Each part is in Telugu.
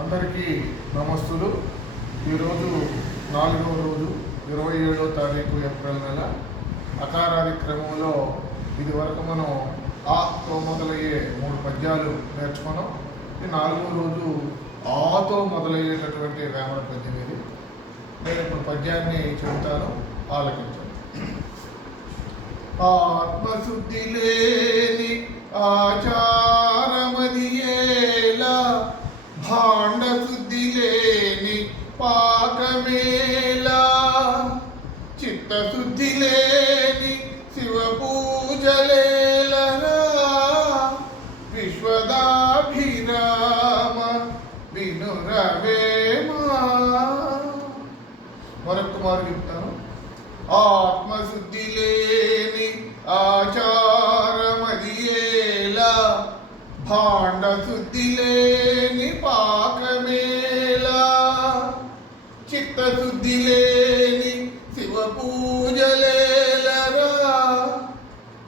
అందరికీ నమస్తులు. ఈరోజు 4వ రోజు 27వ తారీఖు ఏప్రిల్ నెల. అకారాది క్రమంలో ఇదివరకు మనం ఆతో మొదలయ్యే 3 పద్యాలు నేర్చుకున్నాం. ఈ 4వ రోజు ఆతో మొదలయ్యేటటువంటి వేమన పద్యం ఇది. నేను ఇప్పుడు పద్యాన్ని చెబుతాను, ఆలకించండి. ఆత్మశుద్ధి లేని ఆచారమదియేలా, భాండ శుద్ధి లేని పాకమేలా, చిత్తశుద్ధి లేని శివ పూజలేలరా, విశ్వదాభిరామ వినురవేమా. మరొక మారు చెప్తాను. ఆత్మశుద్ధి లేని ఆచారమదియేలా, భాండ శుద్ధి లేని పాకమేలా, చిత్తశుద్ధి లేని శివ పూజలేలరా,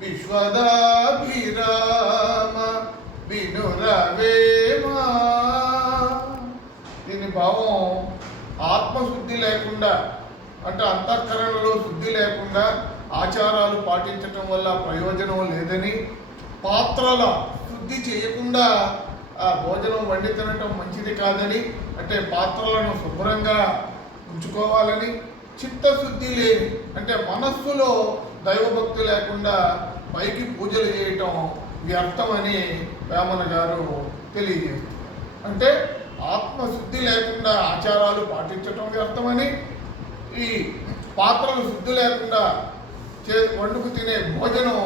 విశ్వదాభిరామ వినురవేమా. దీని భావం ఆత్మశుద్ధి లేకుండా, అంటే అంతఃకరణలో శుద్ధి లేకుండా ఆచారాలు పాటించటం వల్ల ప్రయోజనం లేదని, పాత్రల శుద్ధి చేయకుండా ఆ భోజనం వండి తినటం మంచిది కాదని, అంటే పాత్రలను శుభ్రంగా ఉంచుకోవాలని, చిత్తశుద్ధి లేని అంటే మనస్సులో దైవభక్తి లేకుండా పైకి పూజలు చేయటం వ్యర్థమని వేమన గారు తెలియజేస్తారు. అంటే ఆత్మశుద్ధి లేకుండా ఆచారాలు పాటించటం వ్యర్థమని, ఈ పాత్రలు శుద్ధి లేకుండా వండుకు తినే భోజనం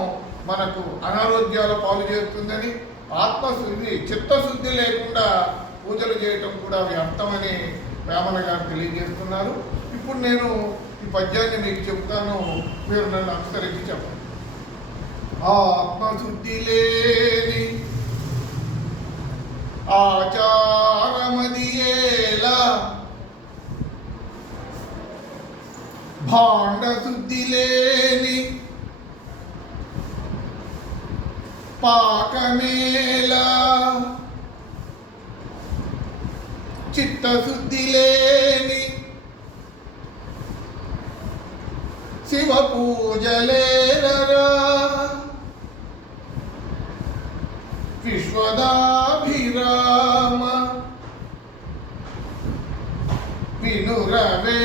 మనకు అనారోగ్యాల పాలు చేస్తుందని, ఆత్మశుద్ధి చిత్తశుద్ధి లేకుండా పూజలు చేయటం కూడా వ్యర్థమని వేమన గారు తెలియజేస్తున్నారు. ఇప్పుడు నేను ఈ పద్యాన్ని మీకు చెప్తాను, మీరు నన్ను అనుసరించి చెప్పండి. ఆత్మశుద్ధి లేని ఆచారమదియేలా, భాండ శుద్ధి లేని పాకమేలా, చిత్తశుద్ధి లేని శివ పూజలేలరా, విశ్వదాభిరామ వినురవే.